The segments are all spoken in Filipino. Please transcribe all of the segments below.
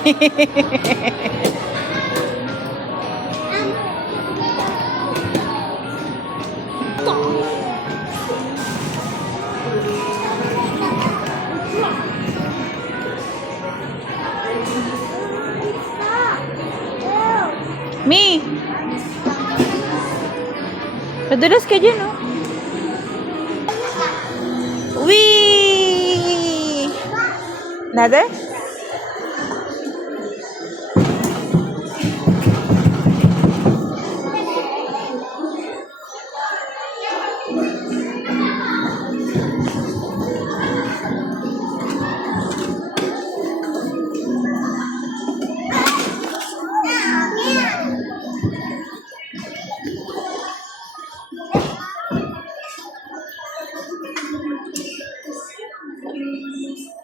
Mi! Padulas ka dyan, oh. Wee! Another?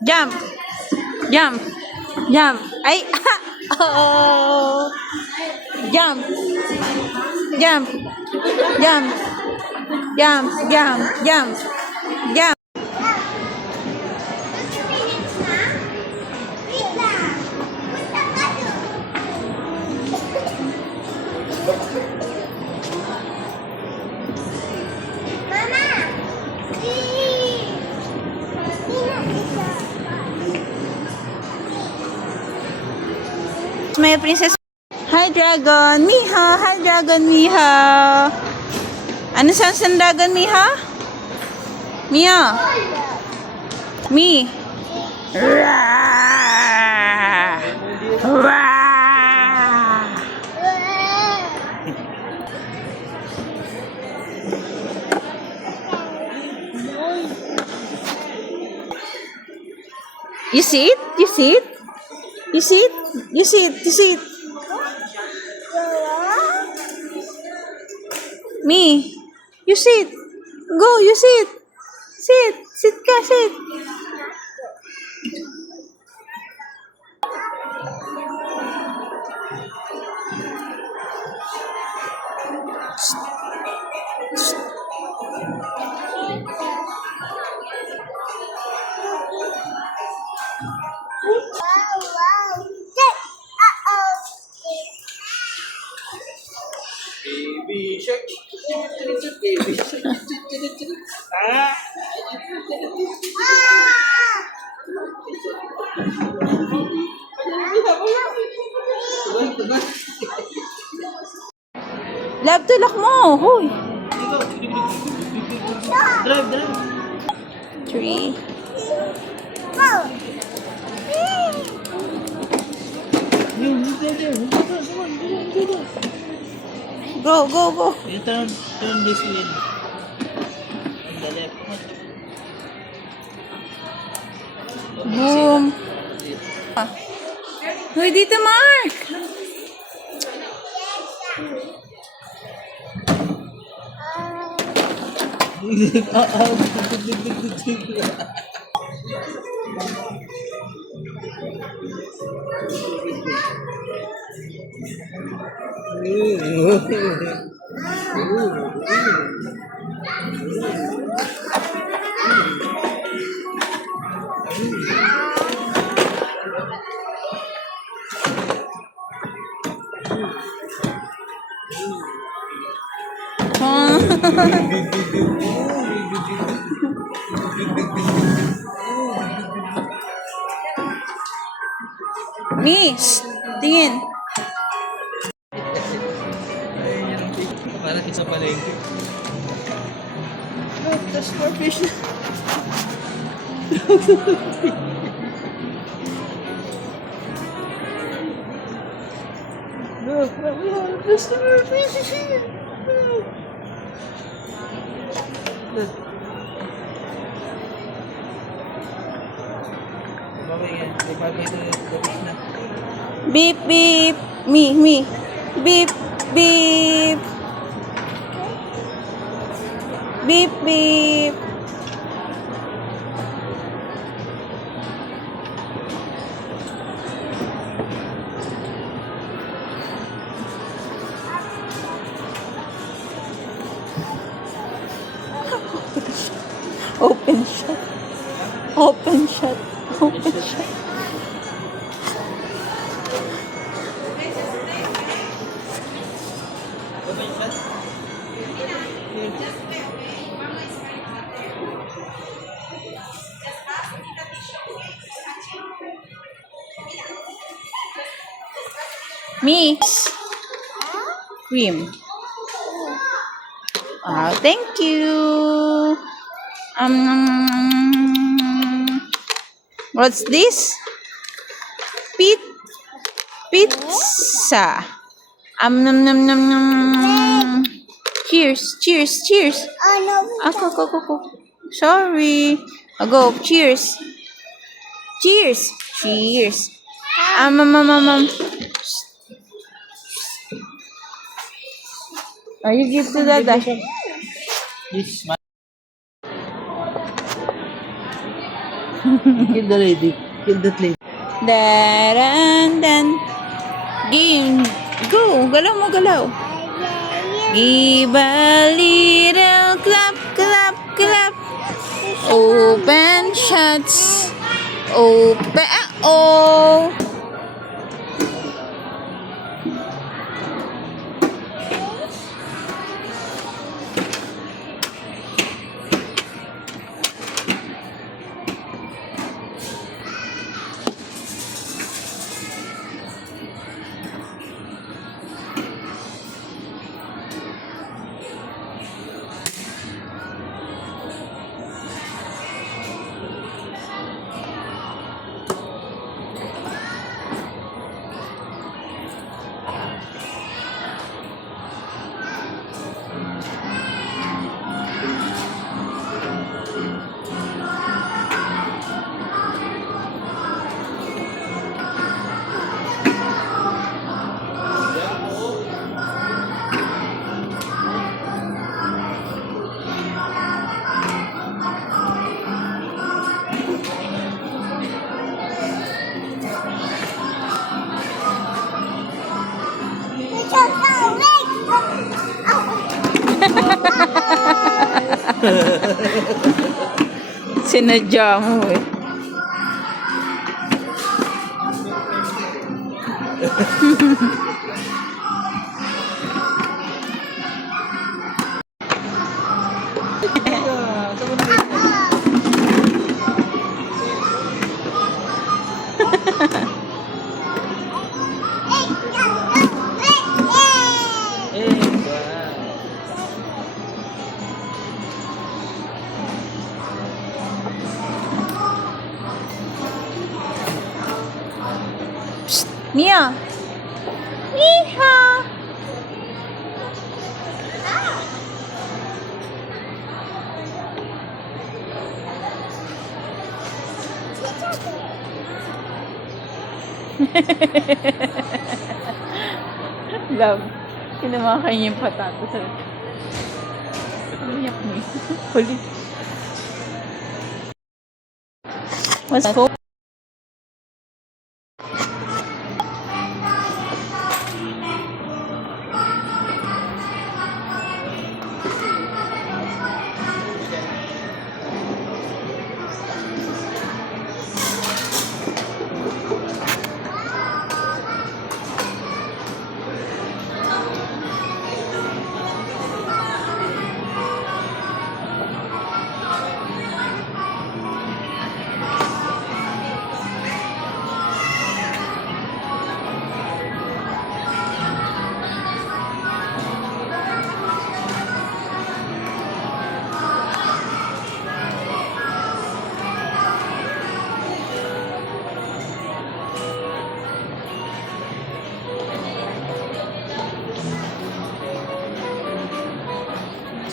Jump! Jump! Jump! Ay! Oh! Jump! Jump! Jump! Jump! Jump! Jump! Jump! My princess. Hi, Dragon. Miha. Hi, Dragon. Miha. Ano sounds ng Dragon, Miha? Mia. Mi. Raa. Raa. You see it? You see it? You see it? You see it? You see it? Me. You sit. Go, you sit. Sit. Sit ka, sit. Baby shark, baby shark, ah. Love, tulak mo. Hoy. Drive, drive. 3. Go, go, go. You turn this way. On the left. Boom. Hoy, dito, Mark. Miss, tingin. Parang isa palengke. Look, there's more fish. Look, there's more fish here. Look. Bakit yan? Ipagay ito na. Beep, beep. Me. Beep, beep. Beep, beep. Open shut. Open shut. Open shut. Mix. Cream. Thank you. What's this? Pizza. Nom nom nom nom. Cheers, cheers, cheers. Go. Sorry. Go. Cheers. Cheers. Cheers. You give to Dada. This man. Kill the lady. Kill that lady. Dan. Game. Go. Galaw mo, galaw. Give a little clap, clap, clap. Open, shuts. Open. Oh. Sinadya mo eh. Psst, Mia. Iha. Love. Kinamakain niya yung patatas. Umiyak mo eh. Huli. What's up?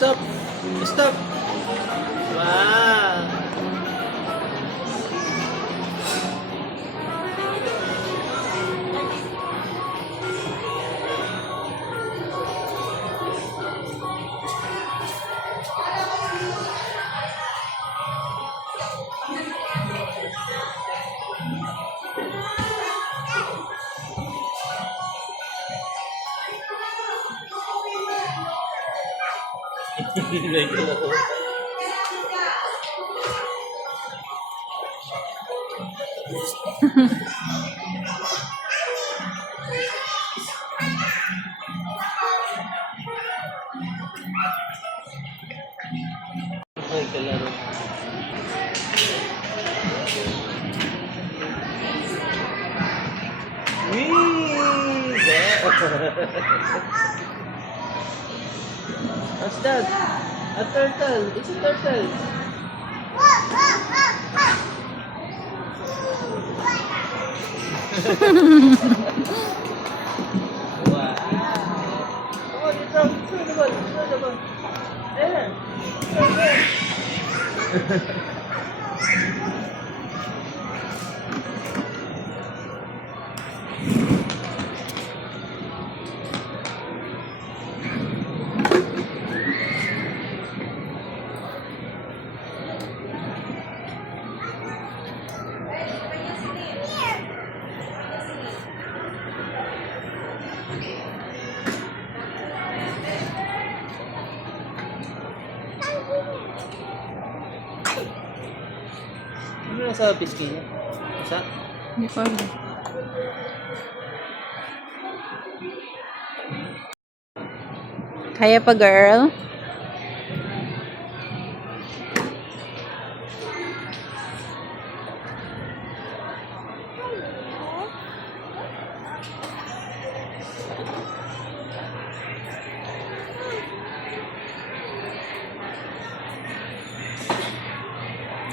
Stop! Stop! Wow! Ay, kalaro. Whee! What's that? A turtle. It's a turtle. Wow. Come on, throw the ball. Throw the ball. There. There. Ano nasa pisky niya? Isa? Hindi ko alam. Kaya pa, girl?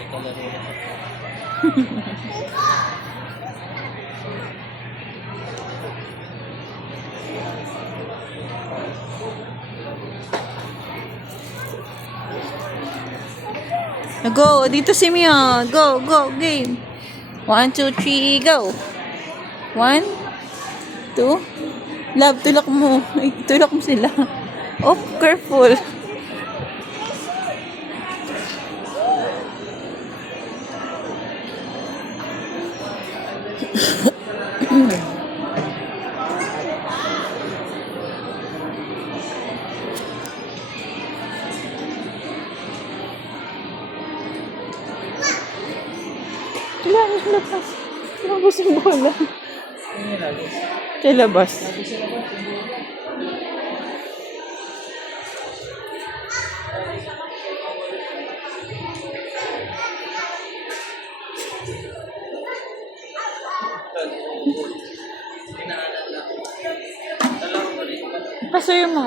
May kalaro na. Go, dito si Mia. Go, go, game. 1, 2, 3, go. 1, 2. Love, tulak mo. Ay, tulak mo sila. Oh, careful. Wala, labas. Labas yung bola. Ano yung lagi? Kaya labas. Pinaanan lang. Talaro mo rin. Pasuyo mo.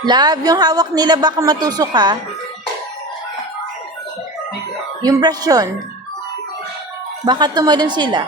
Love, yung hawak nila baka matusok ka. Yung brush yun. Baka tumalon sila.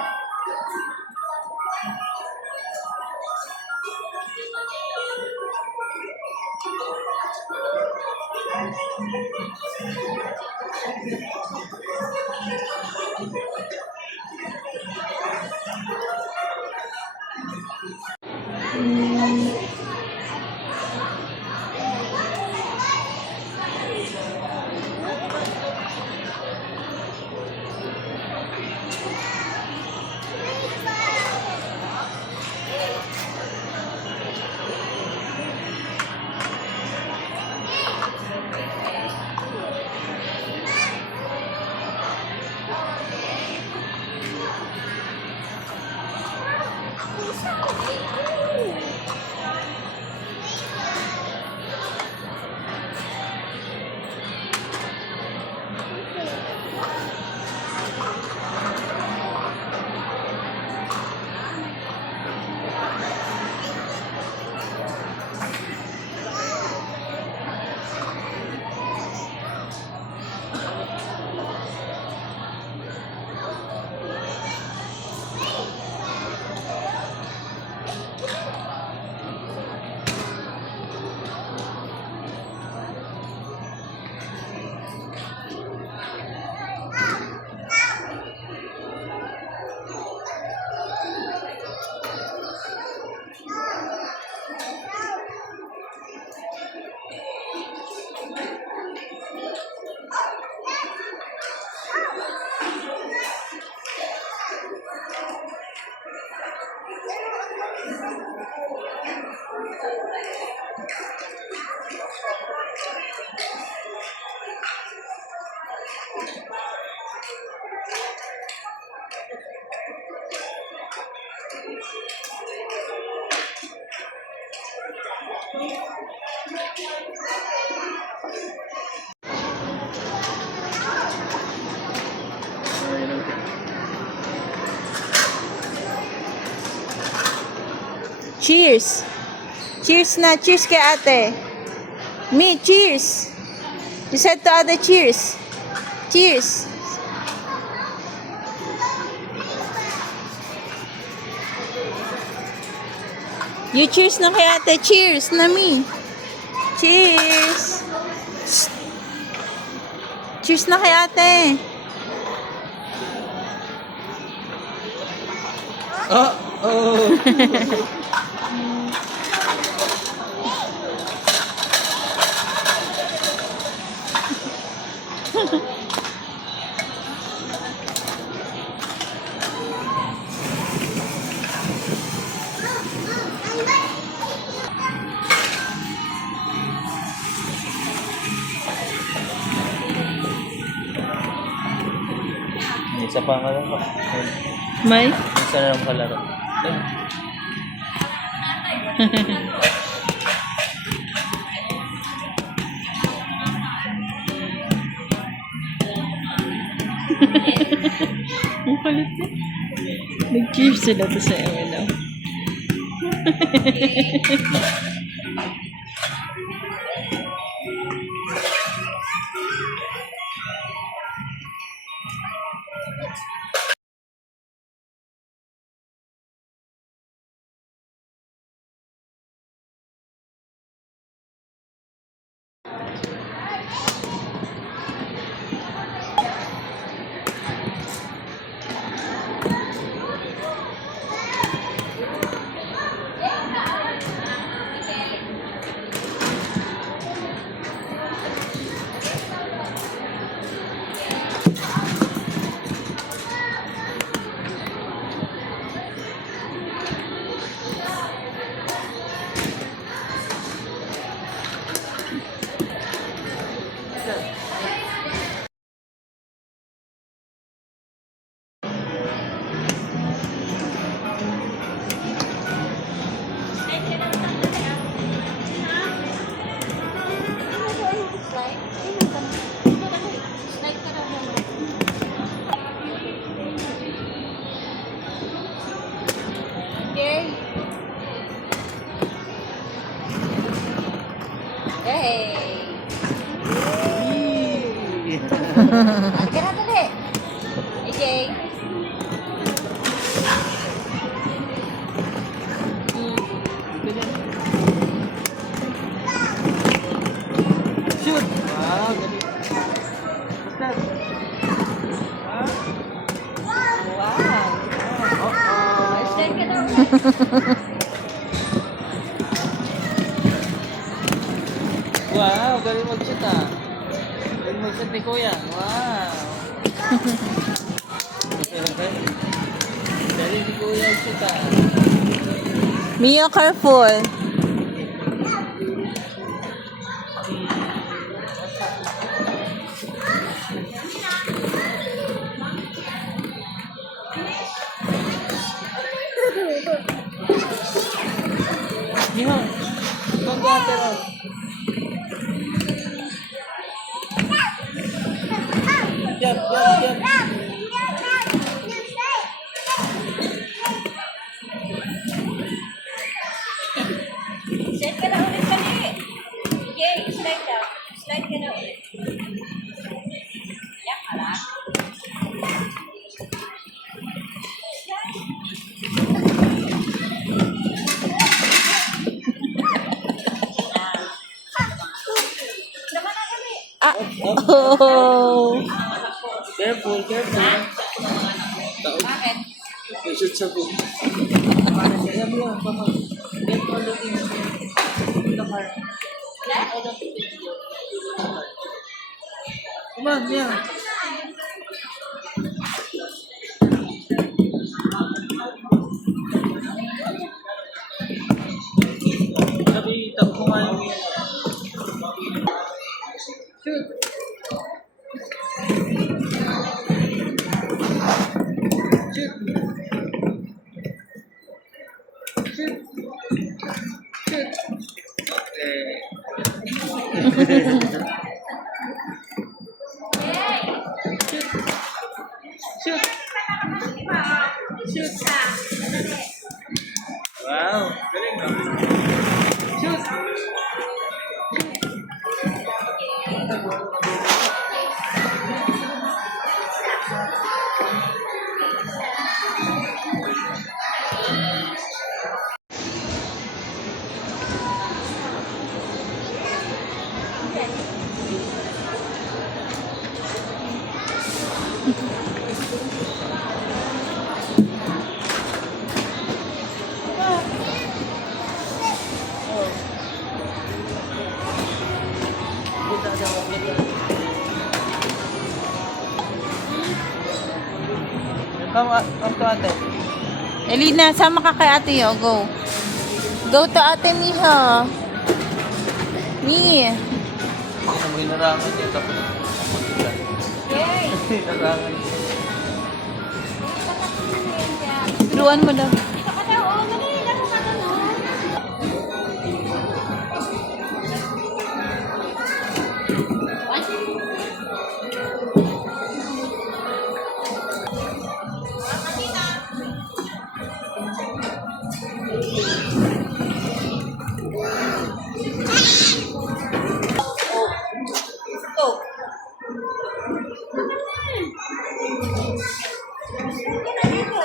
Cheers! Cheers na! Cheers kay ate! Me, cheers! You said to ate, cheers! Cheers! You cheers na kay ate! Cheers na me! Cheers! Cheers na kay ate! Oh. Isa pa nga lang. May? Isa na lang kalaro. Ang kulit eh. Nag-cheers sila to sa MLO. Hey! Halika na dali! AJ! Shoot! Wow, galing. Basta. Wow! Stand ka daw! Wow, galing mag-shoot ah. Galing mag-shoot ni Kuya. Wow. Galing ni Kuya mag-shoot ah. Mia, careful! Mia, ikaw ate Ron. Jump, jump, jump. Set ka na ulit mali! Okay, slide daw. Slide ka na ulit. Yan ka lang. Ah! Oh! Careful, careful. Bakit? Shoot sa book. Alam mo, papa. Careful looking in the car. Come on, Mia. Sabi, takbo nga yung shoot. Shoot. Shoot! Shoot! Wow! Shoot! Come to ate. Elina, sama ka kay ate, oh. Go. Go to ate Miha. Mi. Ako mo hinarangan niya tapos hinarangan niya. Turuan mo daw.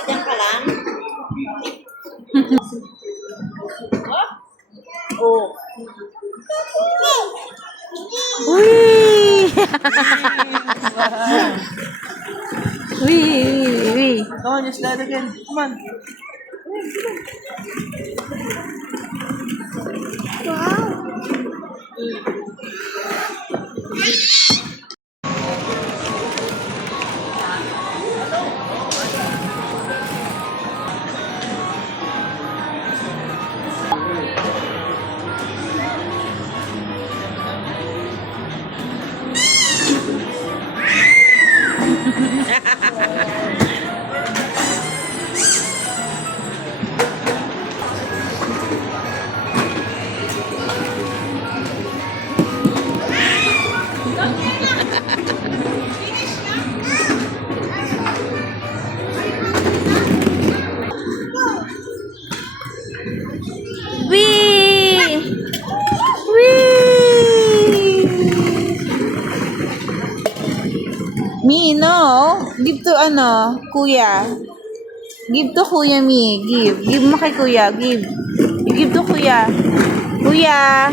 Diyan ka lang? Uy! Uy, uy. Come on, just slide again. Come on. Wee! Wee! Mi, no. Give to ano, kuya. Give to kuya, Mi. Give. Give mo kay kuya. Give. Give to kuya. Kuya.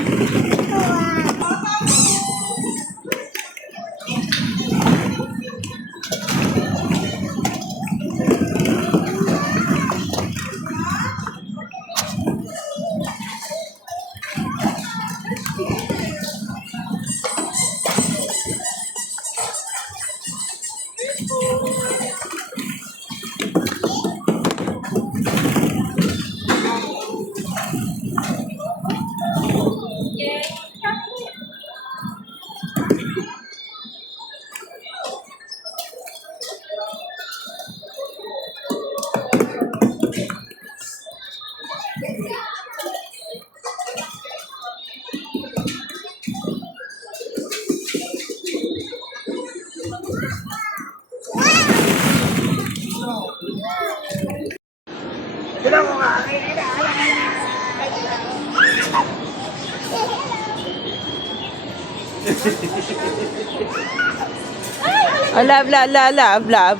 Oh, love, love, love, love, love.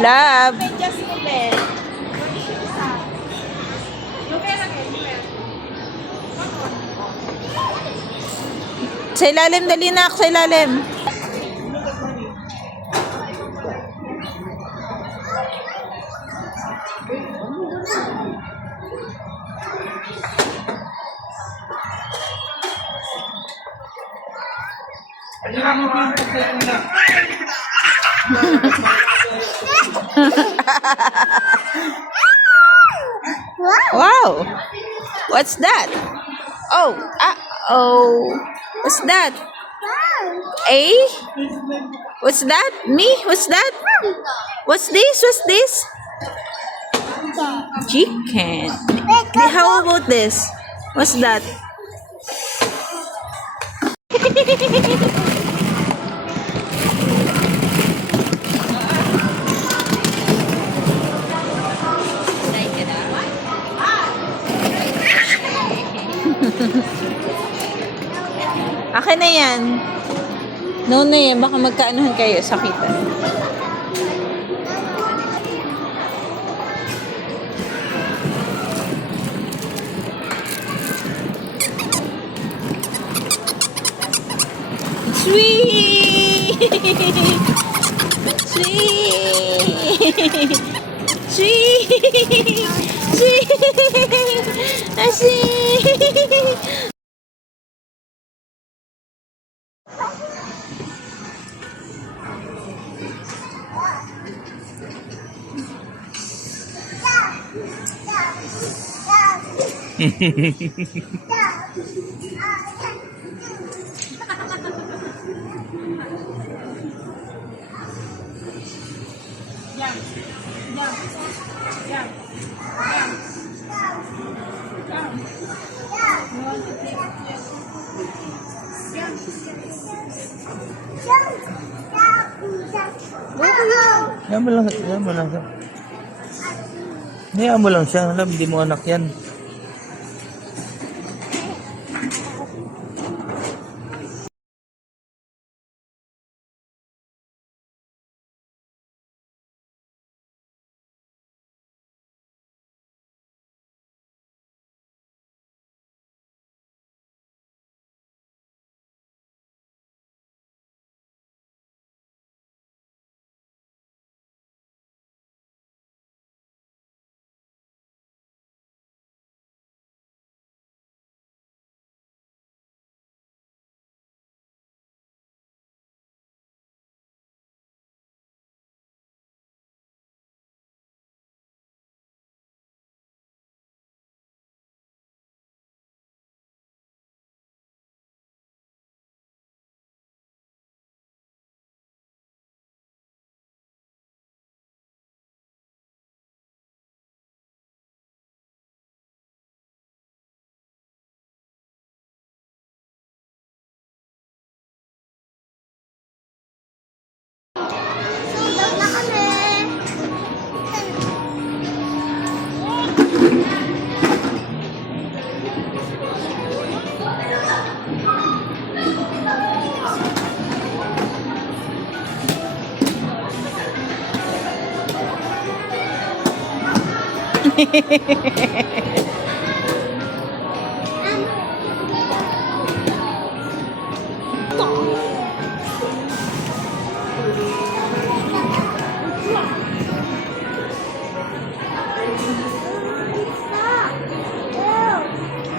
Love. Just open. Sa ilalim, dali na ako sa ilalim. Wow. What's that? Oh, oh. What's that? A? What's that? Me? What's that? What's this? What's this? Chicken. How about this? What's that? Akin na yan. No na yan. Baka magkaanuhan kayo. Sakitan. Sweet! Sweet! Sweet! Sweet! Sweet! Hayaan mo lang, hayaan mo lang siya. Hayaan mo lang siya. Alam, hindi mo anak yan.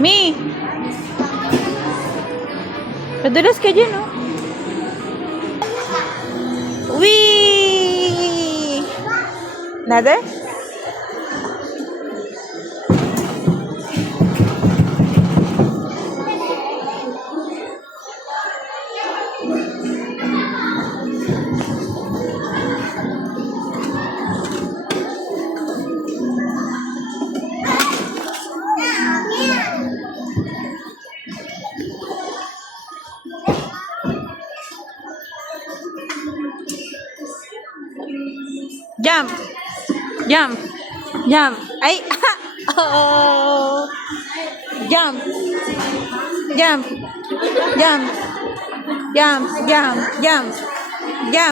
Mi! Padulas ka dyan, oh. Wee! Nada? Jump! Jump! Jump! Ay! Oh! Jump! Jump! Jump! Jump! Jump! Jump! Jump!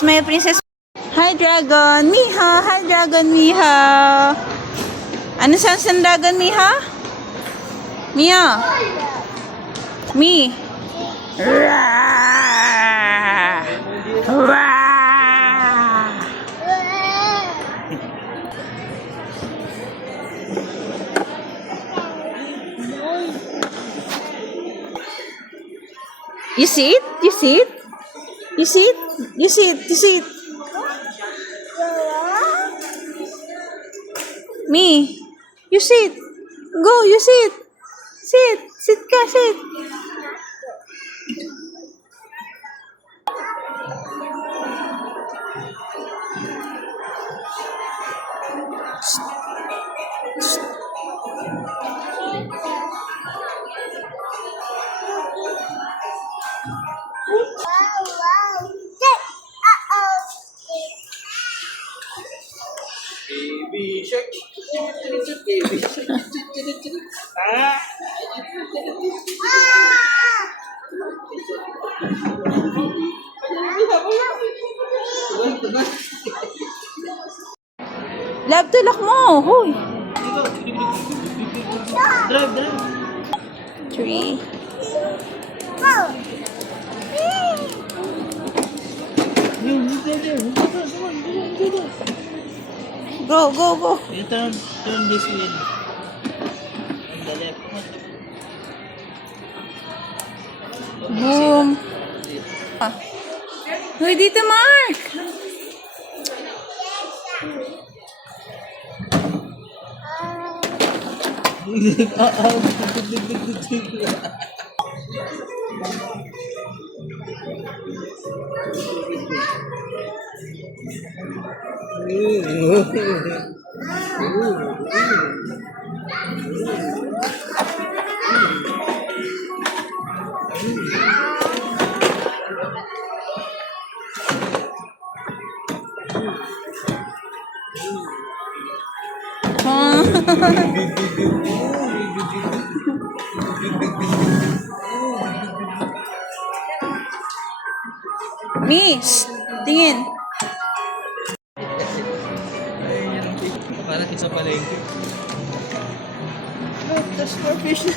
My princess. Hi, Dragon. Miha. Hi, Dragon. Miha. Ano saan Dragon, Miha? Mia. Mi. Rah. Rah. You see it? You see it? You see it? You see it? You see it? Me, you sit. Go, you sit. Sit. Sit ka, sit. Baby shark. Baby shark. Ah. Love, tulak mo. Hoy. Drive, drive. 3. Go, go, go. You turn this wheel. On the left. Boom. Ah. Hoy, dito, Mark. Miss, tingin. Parang isa palengke. Look, there's more fish.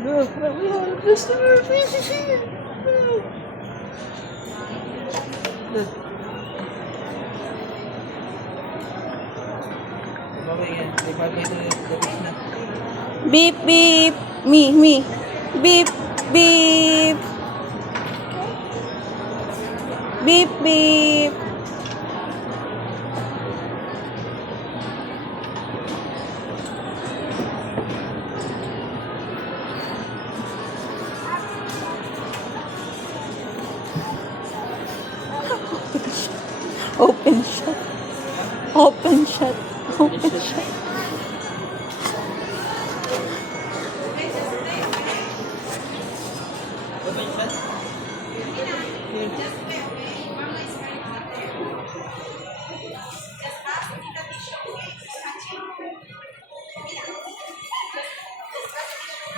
Look, there's more fish here. Look. Okay yan, ipagay ito yung fish na. Beep, beep. Me. Beep, beep. Beep, beep. Open shut. Open shut. Open shut. Open shot.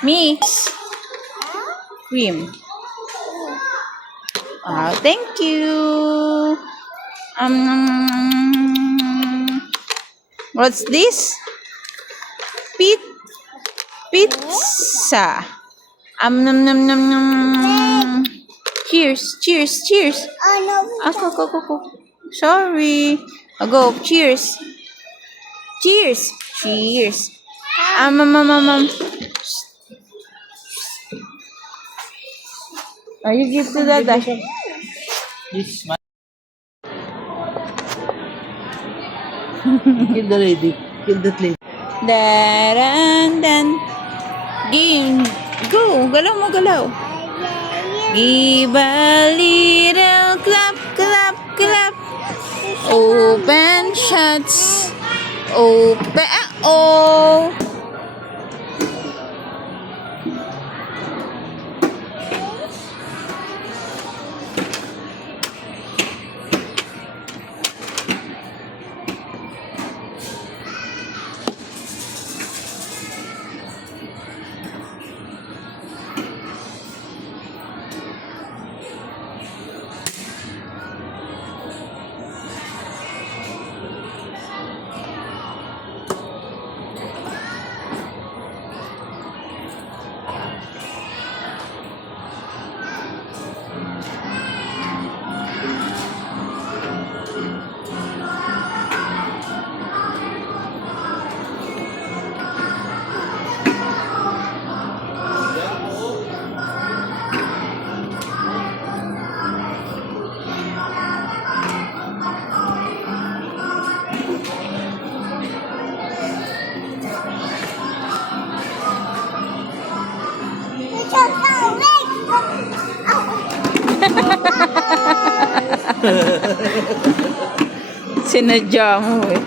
Mix. Cream. Thank you. What's this? Pizza. Nom nom nom nom. Cheers, cheers, cheers. Go. Sorry. Go. Cheers. Cheers. Cheers. You give to Dada. Yes, man. Kill the lady. Kill that lady. Dan. Game. Go. Galaw mo, galaw. Give a little clap, clap, clap. Open, shuts. Open. Oh. Sinadya mo eh.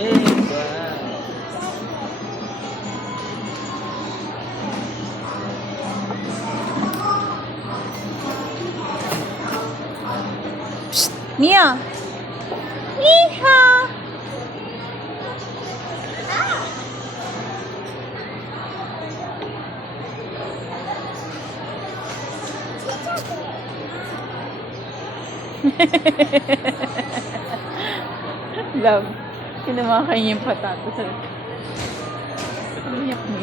Eh, ba? Mia! Iha! Love. Kinamakain niya yung patato sa... Umiyak mo.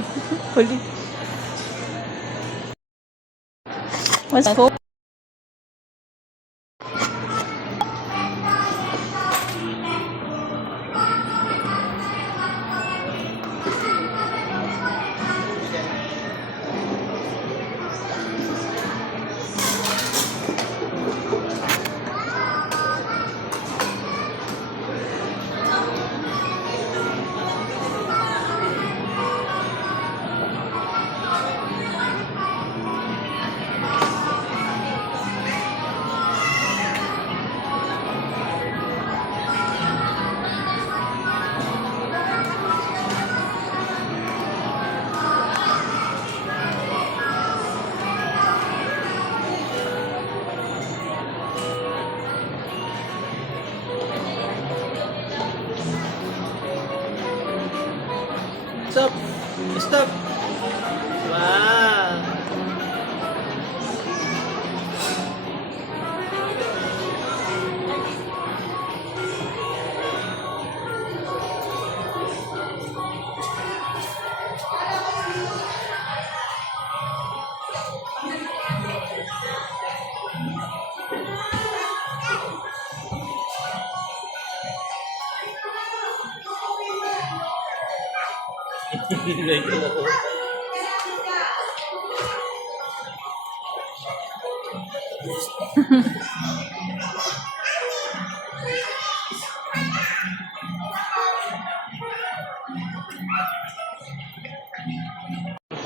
Huli. What's up? Stop! Stop! Wow!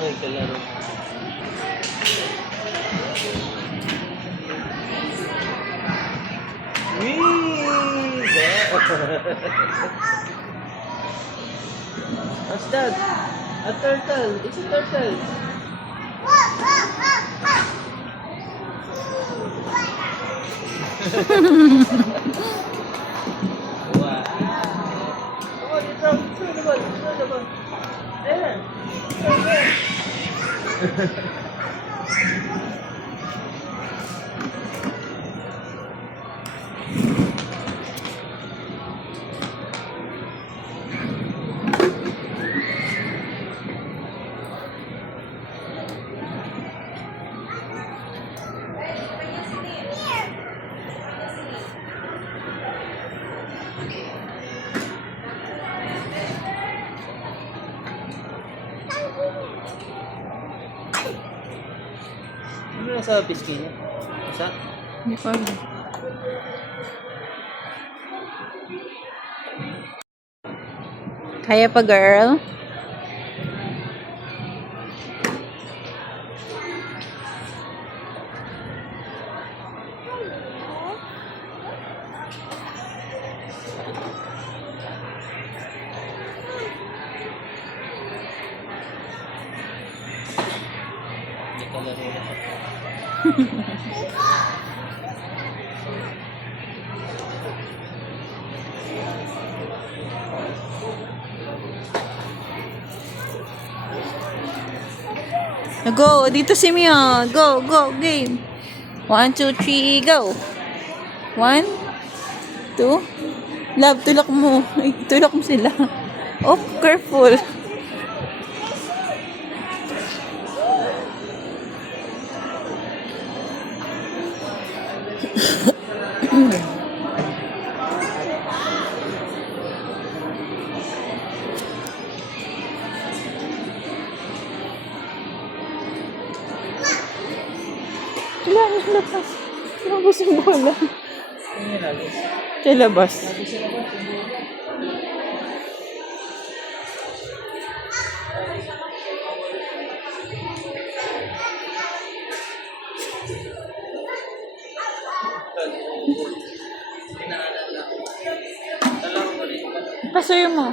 Ay, kalaro. Whee! What's that? A turtle. It's a turtle. Wow. Come on, throw the ball. Throw the ball. There. There. Ano nasa pisngi niya? Isa? Hindi ko alam. Kaya pa, girl? May kalaro na siya. Go, dito si Mia. Go, go, game. 1, 2, 3, go. 1, 2. Love, tulak mo. Ay, tulak mo sila. Oh, careful. pala. Ano lagi? Sa labas. Lagi sila ba? Pinaanan lang. Alam ko rin. Pasuyo mo.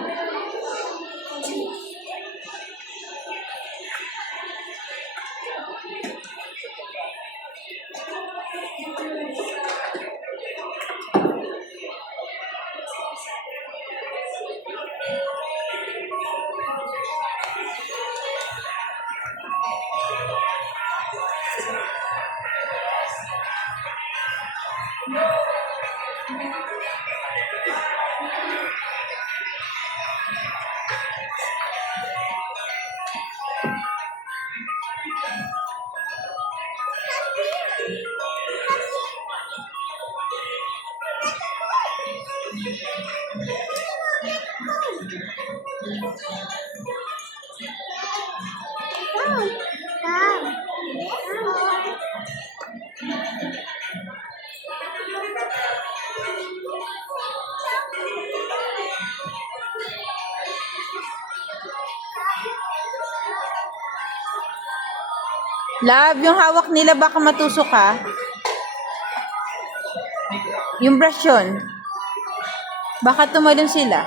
Love, yung hawak nila baka matusok ka. Yung brush yun. Baka tumalon sila.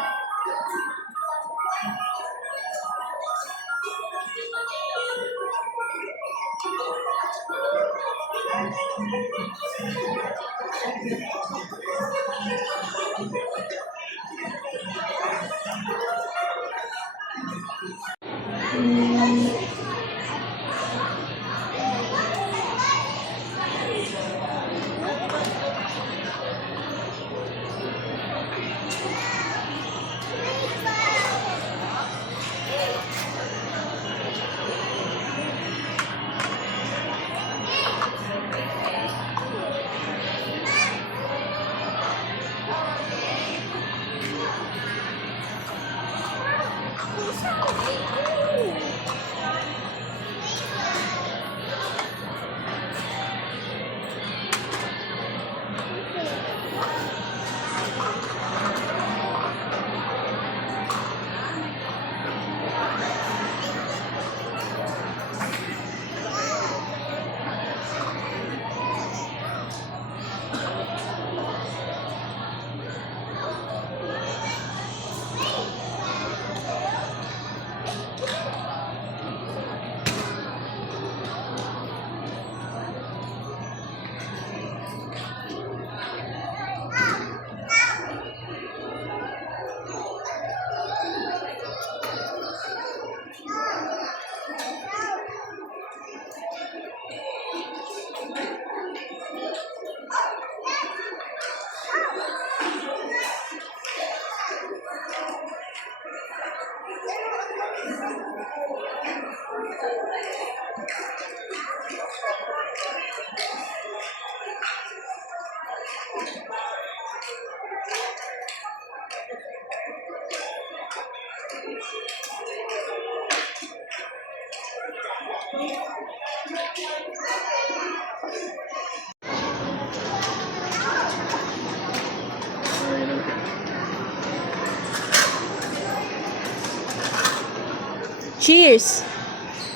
Cheers!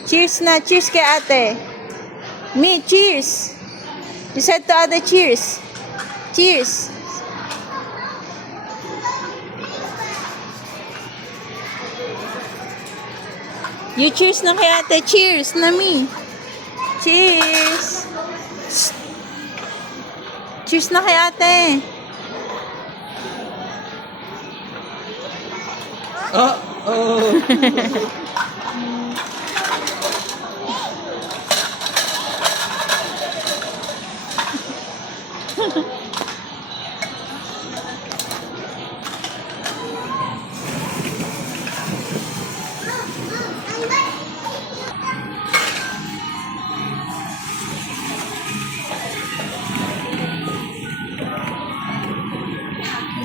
Cheers na! Cheers kay ate! Me, cheers! You said to ate, cheers! Cheers! You cheers na kay ate! Cheers na me! Cheers! Cheers na kay ate! Oh! Oh!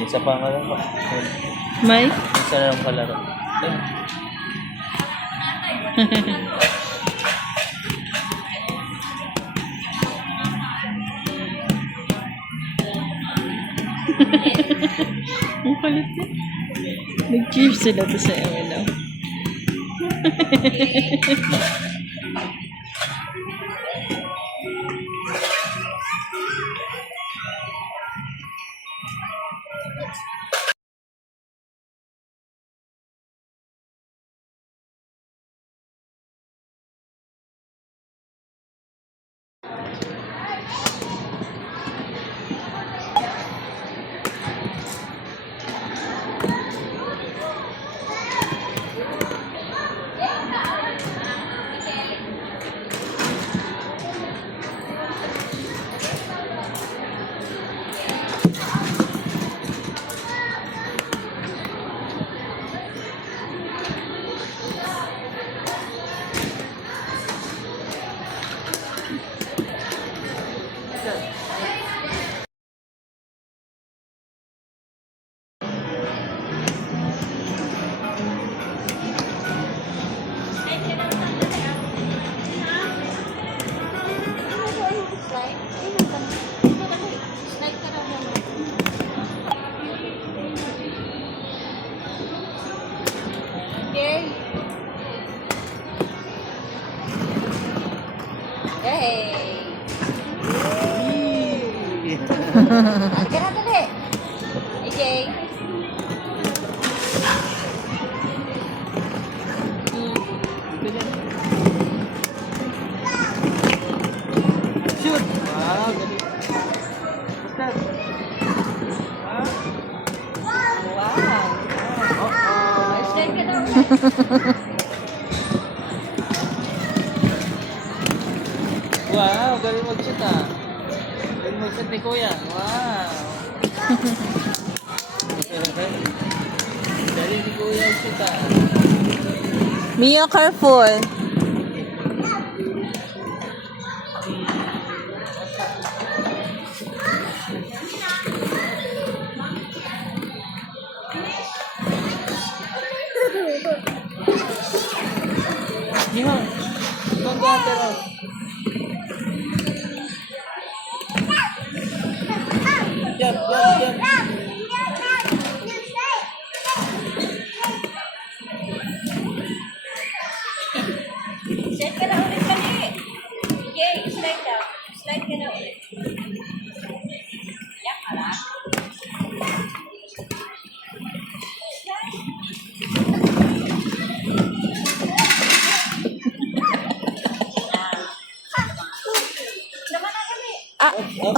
Isa pa nga lang. May? Isa na lang kalaro. Ang kulit eh. Nag-cheers sila to sa ano. Hey! Halika na dali. AJ. Shoot! Wow, galing. Basta. Wow. Oh, Stay ka daw. wow, galing mag-shoot ah. Galing mag-shoot ni Kuya. Wow. Galing ni Kuya mag-shoot ah. Mia, careful. Di ba? Ikaw ang pero. Jump, jump, jump. Slide ka na ulit kali. AJ, slide daw. Slide ka na ulit. Yan ka lang. Naman na kami. Ah.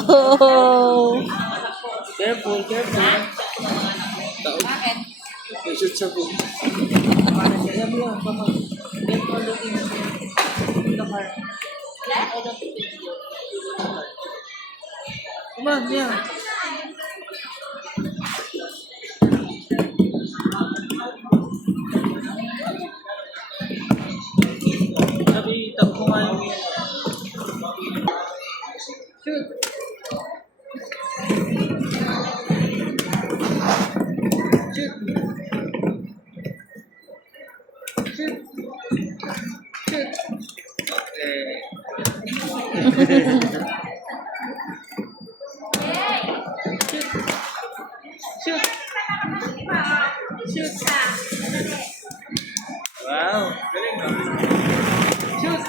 Oh. Careful, careful. Bakit? Shoot sa book. Para siya. Alam mo, papa. Get all looking in the car. Come on, Mia. Sabi, takbo nga yung Mia. Shoot. Shoot. Shoot. Shoot. Okay. Shoot. Shoot. Wow. Galing ka. Shoot.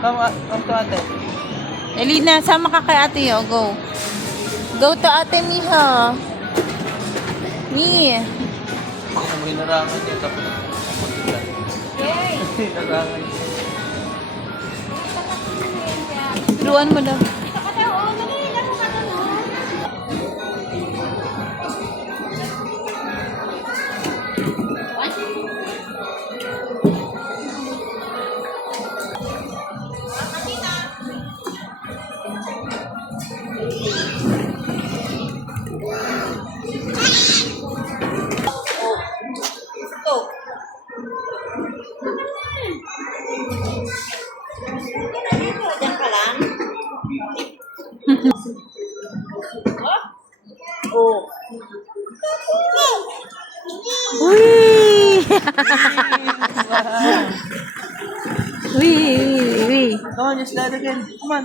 Come to ate. Elina, sama ka kay ate yo. Go. Go to ate Miha. Mi. Ang hinarangan niya tapos magkita. Yay! Hinarangan. Turuan mo daw. Ito ka daw. Oh, dali. Laro ka daw. Diyan ka lang. Oh. Wee! Wee! Come on, just slide again. Come on.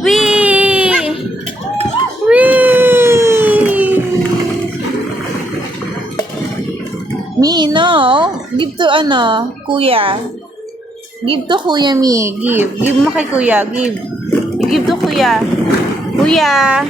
Wee! Wee! Me, no. Give to kuya. Give to kuya, me. Give. Give mo kay kuya. Give. You give to kuya. Kuya.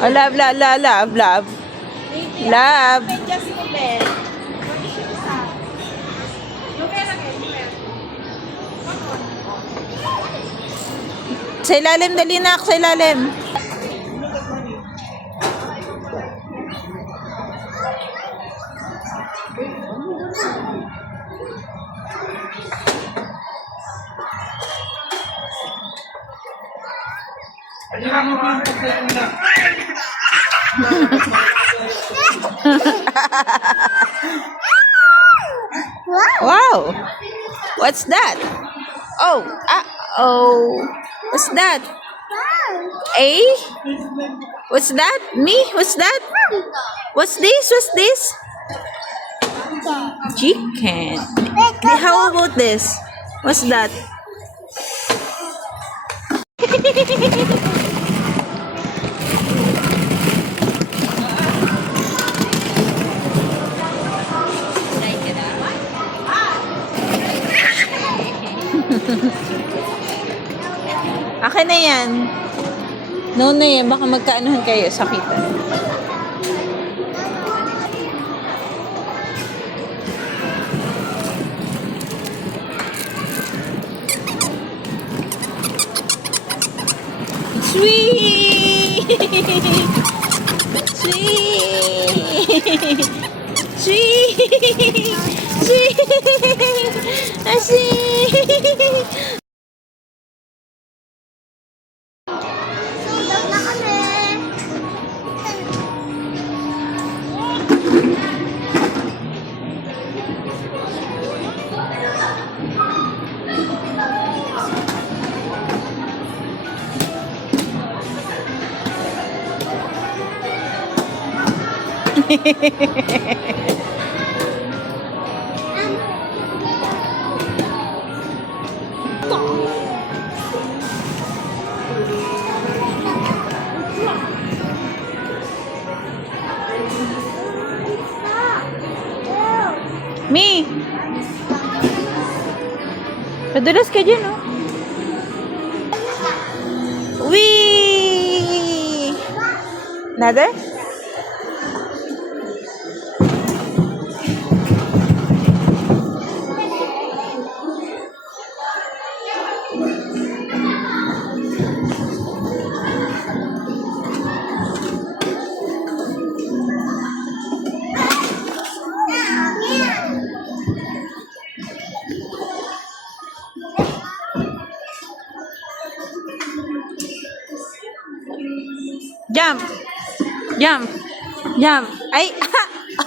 Oh, love, love, love, love, love. Love. Sa ilalim, dali na ako sa ilalim. Wow. What's that? Oh, oh. What's that? A? What's that? Me? What's that? What's this? What's this? Chicken. How about this? What's that? Akin na yan. No na yan. Baka magkaanuhan kayo. Sakitan. Sweet! Sweet! Sweet! Sweet! Sweet! Me. Padulas ka dyan, oh. Wee! Another? Jump. Jump. Ay!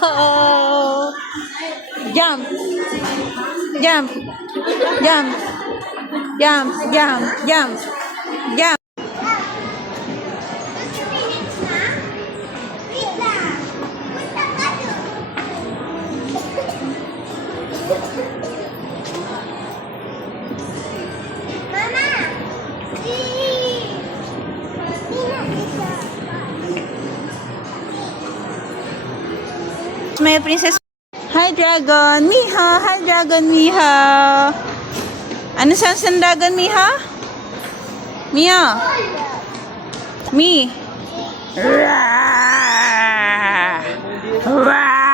Oh! Jump. Jump. Jump. Jump. Jump. Jump. Jump. May princess. Hi, Dragon. Miha. Hi, Dragon. Miha. Ano sa Dragon, Miha? Mia. Mi. Raa. Raa.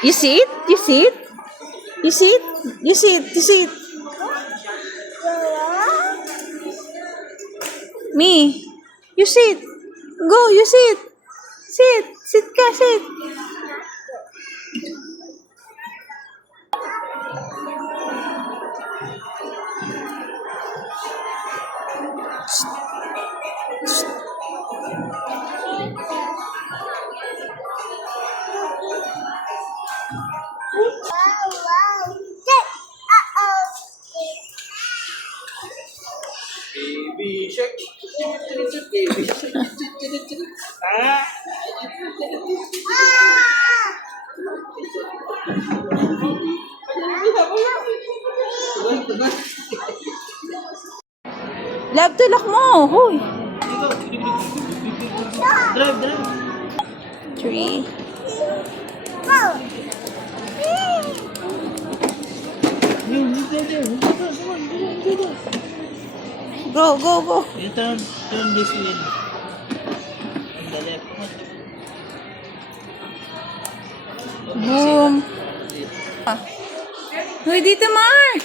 You see it? You see it? You see it? You see it? You see it? Me. You sit. Go, you sit. Sit. Sit ka, sit. Baby shark. Baby shark. Ah. Love, tulak mo. Hoy. Drive, drive. 3. Go, go, go. You turn this way. On the left. Boom. Hoy, dito, Mark.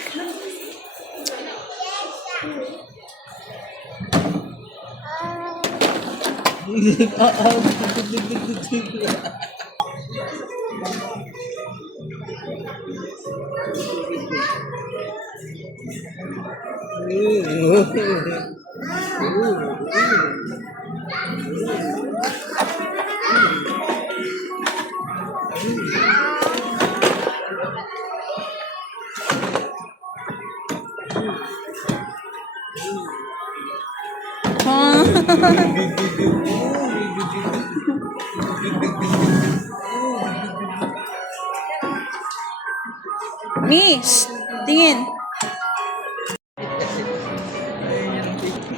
Miss, tingin.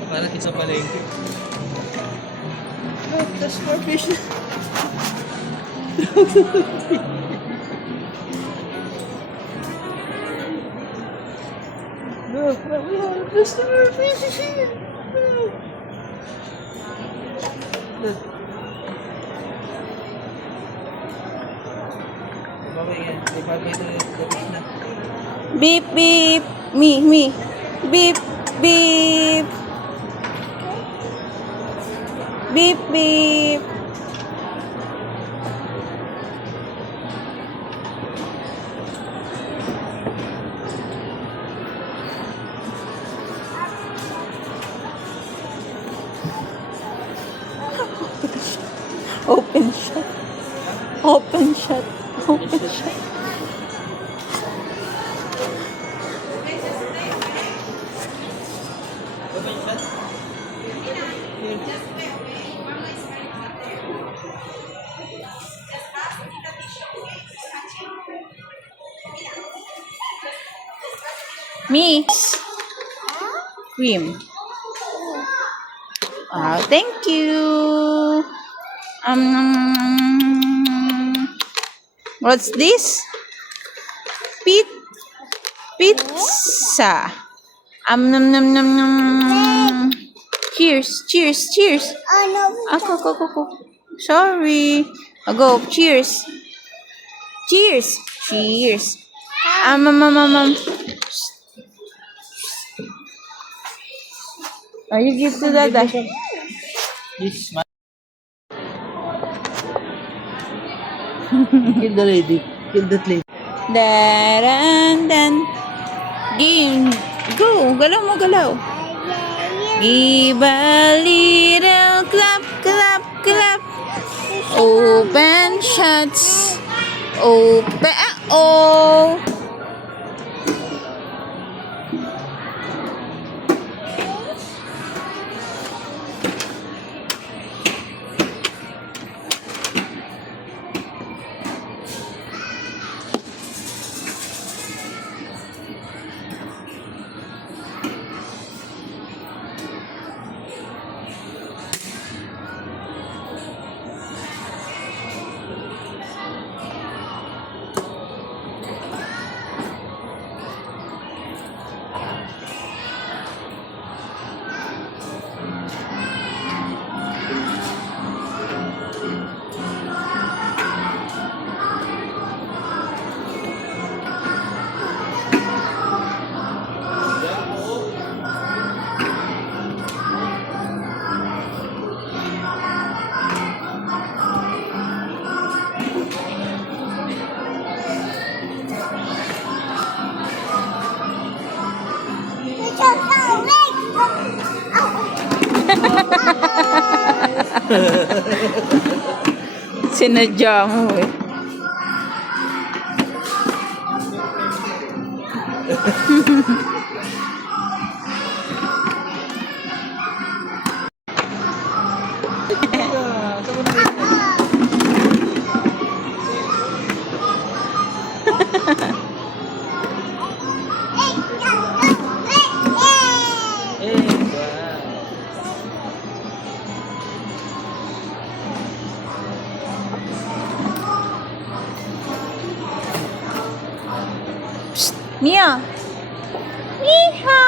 Parang isa palengke. Look, there's more fish. Look, there's more fish here. Look. Beep, beep. Me. Beep, beep. Beep, beep. Open shut. Open shut. Open shut. Miss cream. Oh, thank you. What's this? Pizza. Nom nom nom nom. Cheers, cheers, cheers. Go. Sorry. Go. Cheers. Cheers. Cheers. Are you give to Dada? This man. Kill the lady. Kill that lady. Daran-dan. Game. Go. Galaw mo, galaw. Give a little clap, clap, clap. Open, shuts. Open. Oh. Sinadya mo eh. Psst, Mia. Miha.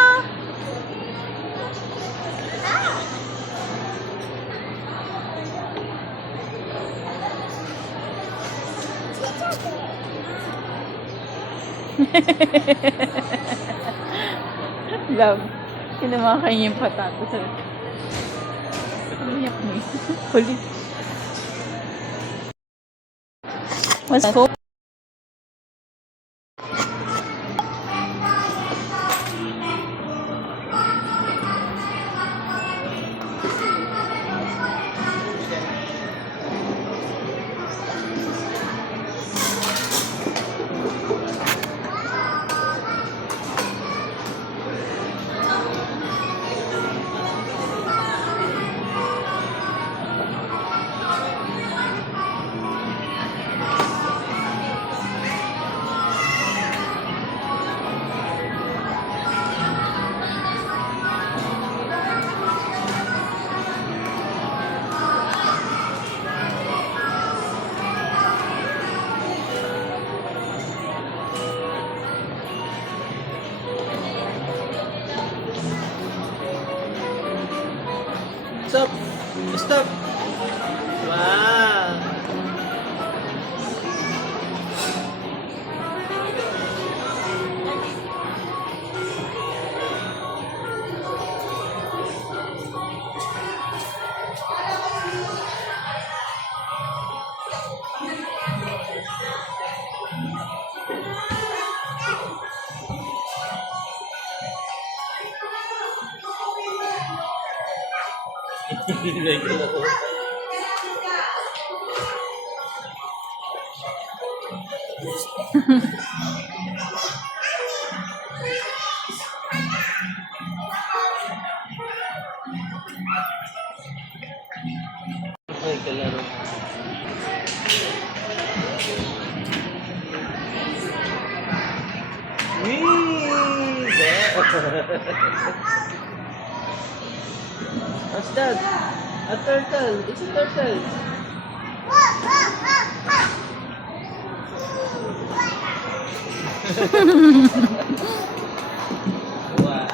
Love. Kinamakan niya yung patato sa... Umiyak mo eh. Huli. Let's go. Stop! Stop! Wow! Ay, kalaro. What's that? A turtle. It's a turtle. Wow.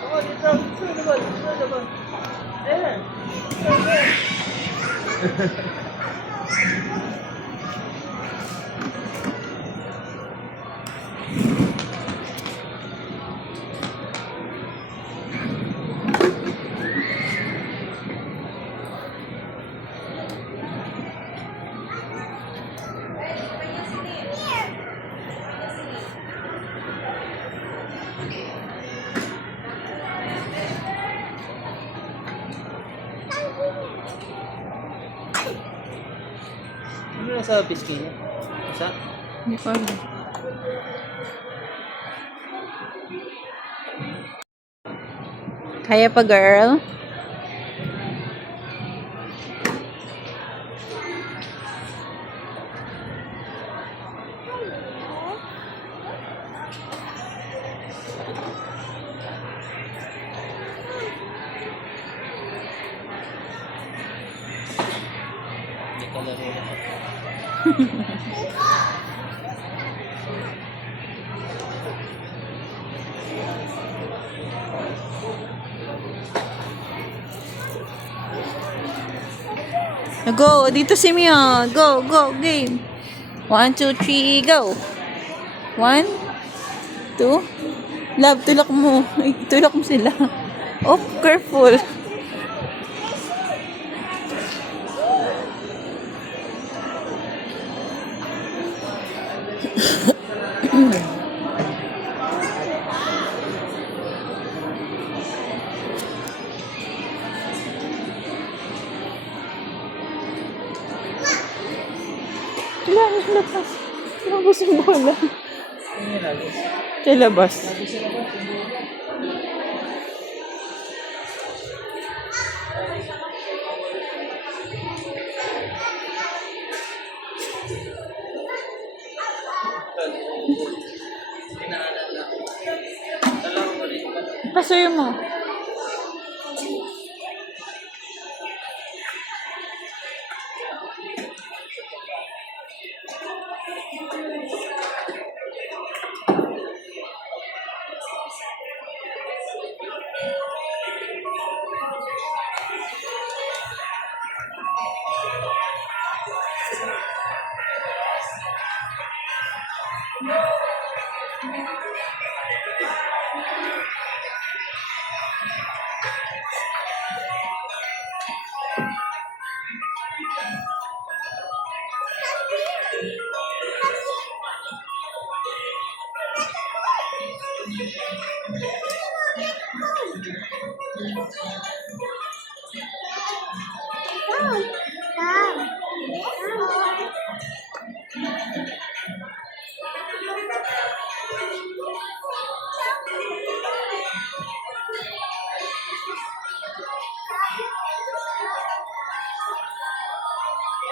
Come on, it's on. Throw the ball. Throw the ball. There. There. Ano sa biskin? Isa? Hindi ko alam. Kaya pa, girl? Hindi ka laro na. Go, dito si Mia. Go, go, game. 1, 2, 3, go. 1, 2. Love, tulak mo. Ay, tulak mo sila. Oh, careful. Wala, nalabas. Nalabas yung bola. Ano yung lagos? Sa labas. Pinaalala ko. Talaro ko rin ba? Pasuyo mo.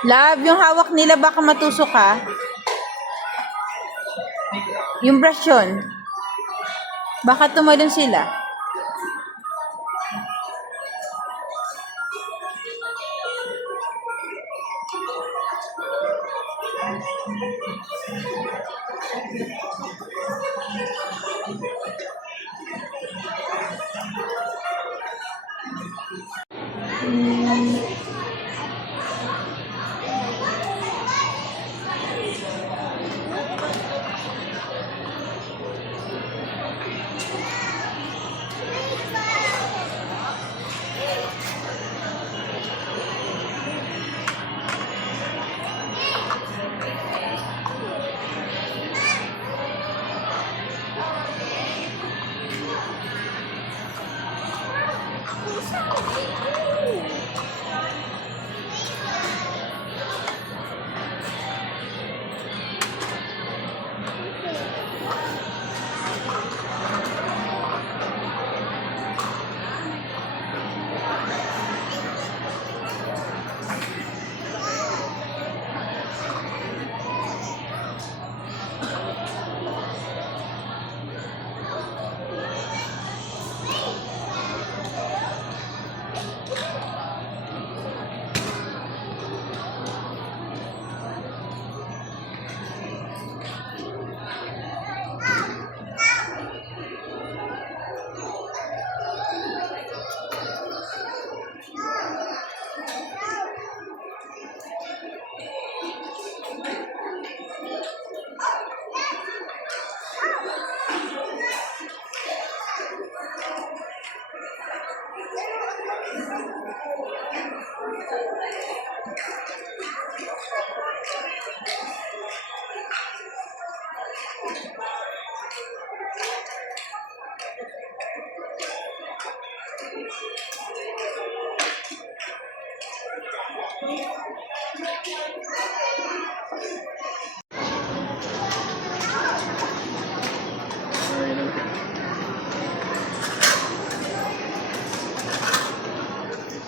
Love, yung hawak nila baka matusok ka. Yung brush yun. Baka tumalon sila.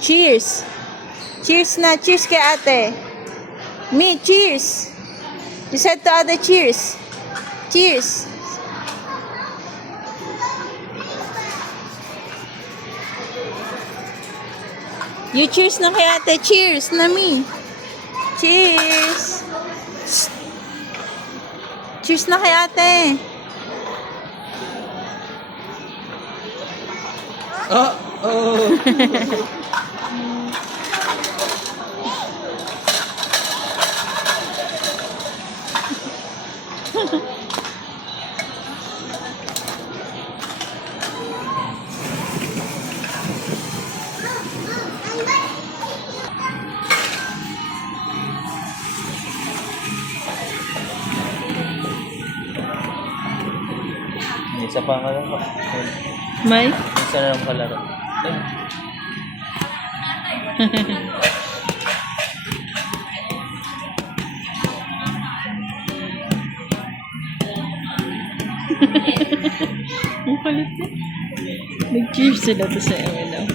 Cheers. Cheers na. Cheers kay ate. Me, cheers. You said to ate, cheers. Cheers. You cheers na kay ate. Cheers na me. Cheers. Cheers na kay ate. Oh, oh. Isa pa nga lang. May? Isa na lang kalaro. Ang kulit eh. Nag-cheers sila to sa ano.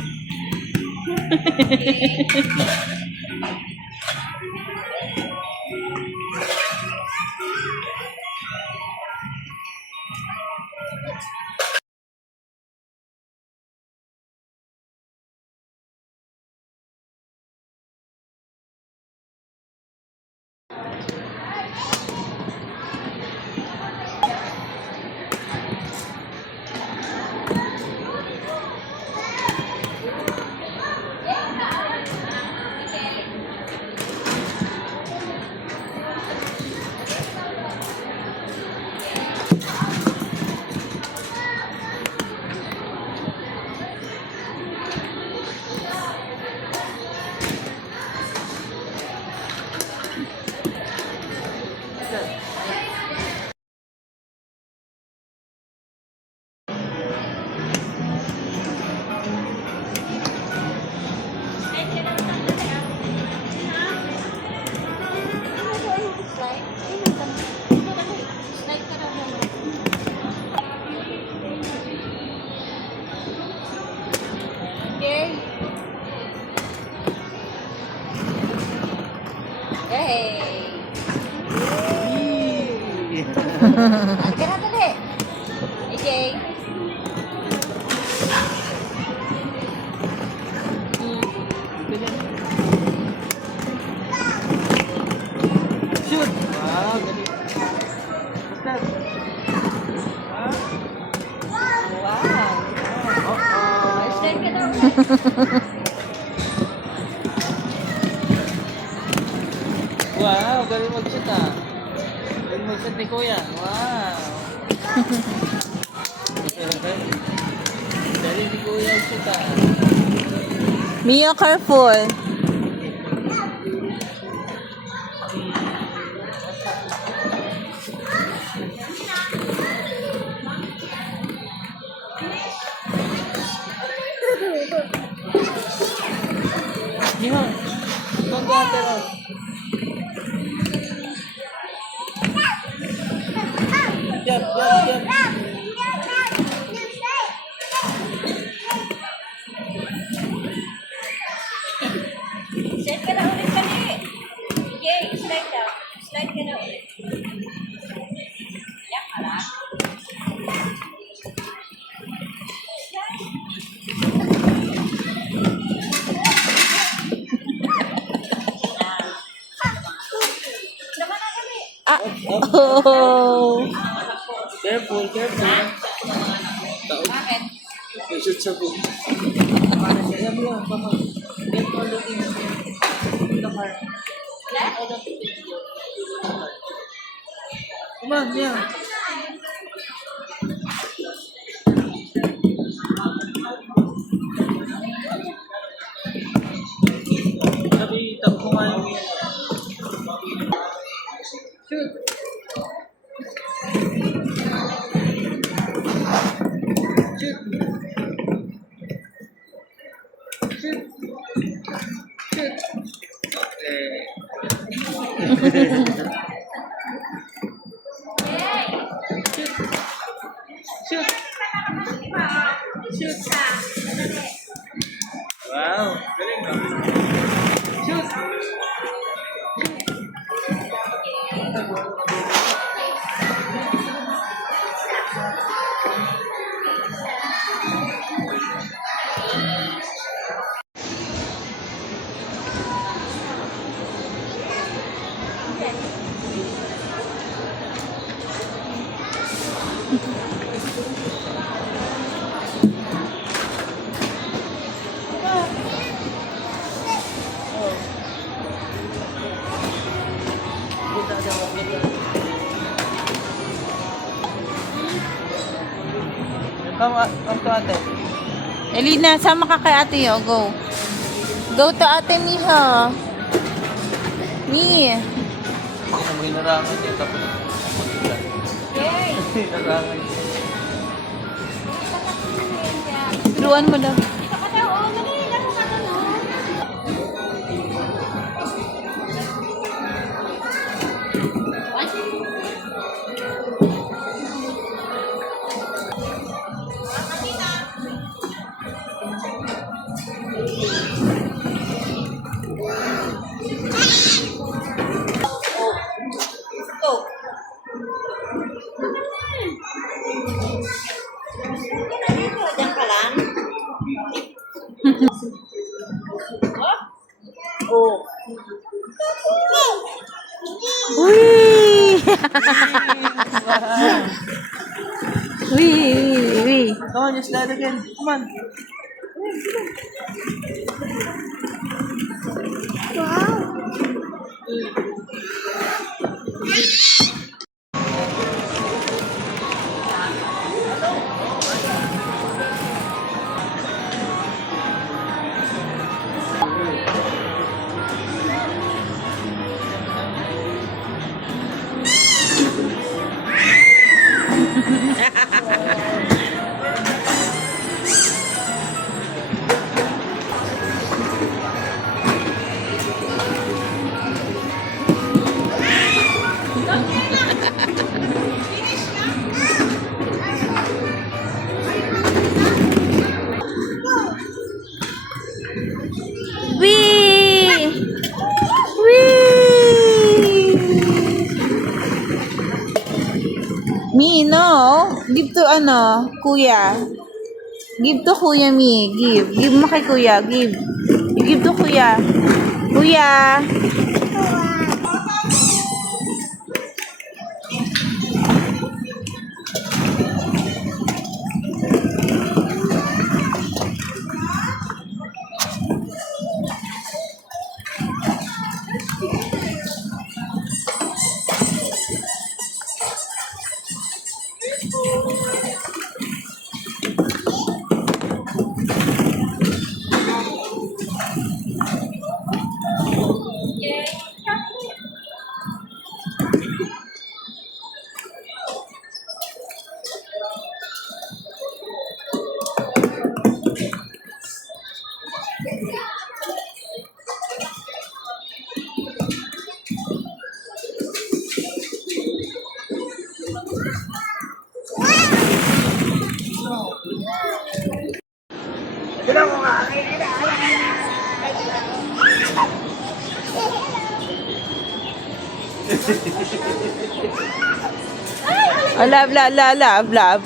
Hey! Halika na dali! AJ! Shoot! Wow, galing. Basta. Wow! Oh, Slide ka na ulit. wow, galing mag-shoot ah. Galing mag-shoot ni Kuya. Wow. Galing ni Kuya mag-shoot ah. Mia, careful. Di ba? Mag-water. Jump, jump, jump. Slide ka na ulit dali! AJ, slide daw. Slide ka na ulit. Yan ka lang. Naman na dali! Ah. Oh. Careful, careful. Bakit? Shoot sa book. Alam mo, mama. Careful looking at the car. Come on, yeah. Sabi, takbo nga yung shoot. Shoot. Shoot. Shoot. Okay. Shoot. Shoot. Wow, galing ba? Kita daw, kita. Come to ate. Elina, sama ka kay ate, oh. Go. Go to ate, Miha. Mi. Ang ginarangan niya tapos. Yay! Ginarangan niya. Turuan mo daw. Ito ka daw, oh, dali, laro ka doon, oh. Go. Diyan ka lang. Oh. Wee! Wee, wee. Come on, just slide again. Come on. Wee! Wee! Mi, no. Give to ano, kuya. Give to kuya, Mi. Give. Give mo kay kuya. Give. You give to kuya. Kuya. Oh, love, love, love, love, love.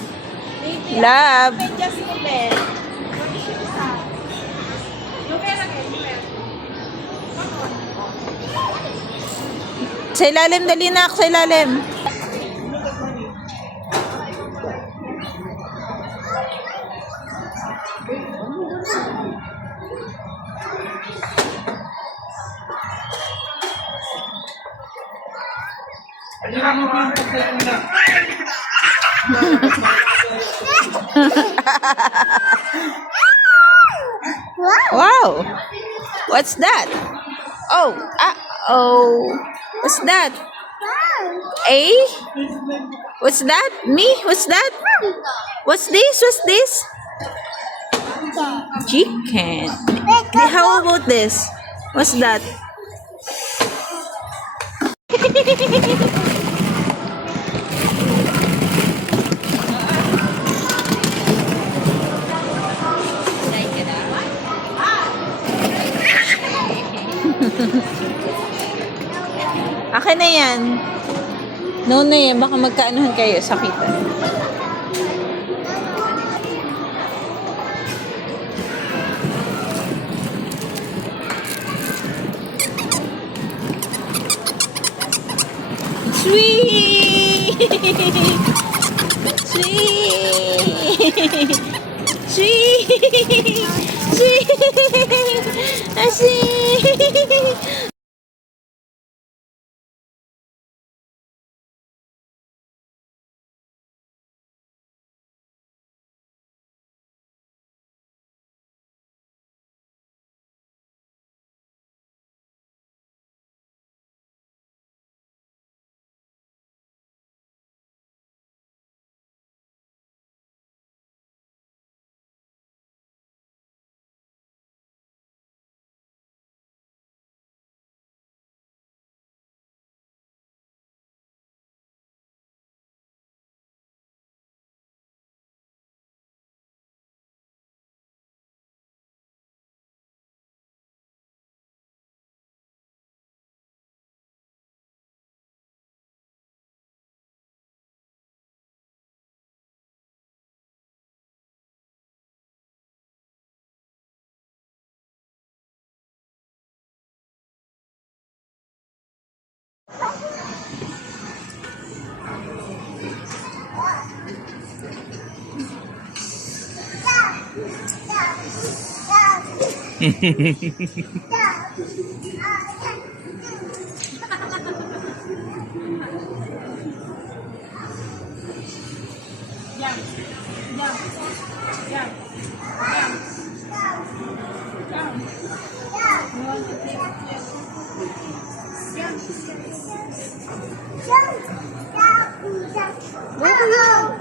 Love. Just a bit. Sa ilalim, dali na. Sa ilalim. Wow. What's that? Oh. Oh. What's that? A? What's that? Me? What's that? What's this? What's this? Chicken. How about this? What's that? Akin na yan. No na yan. Baka magkaanuhan kayo. Sakitan. Sweet! Sweet! Sweet! Sweet! Sweet!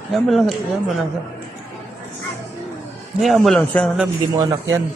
Hayaan mo lang siya. Hayaan mo lang siya. Alam, hindi mo anak yan.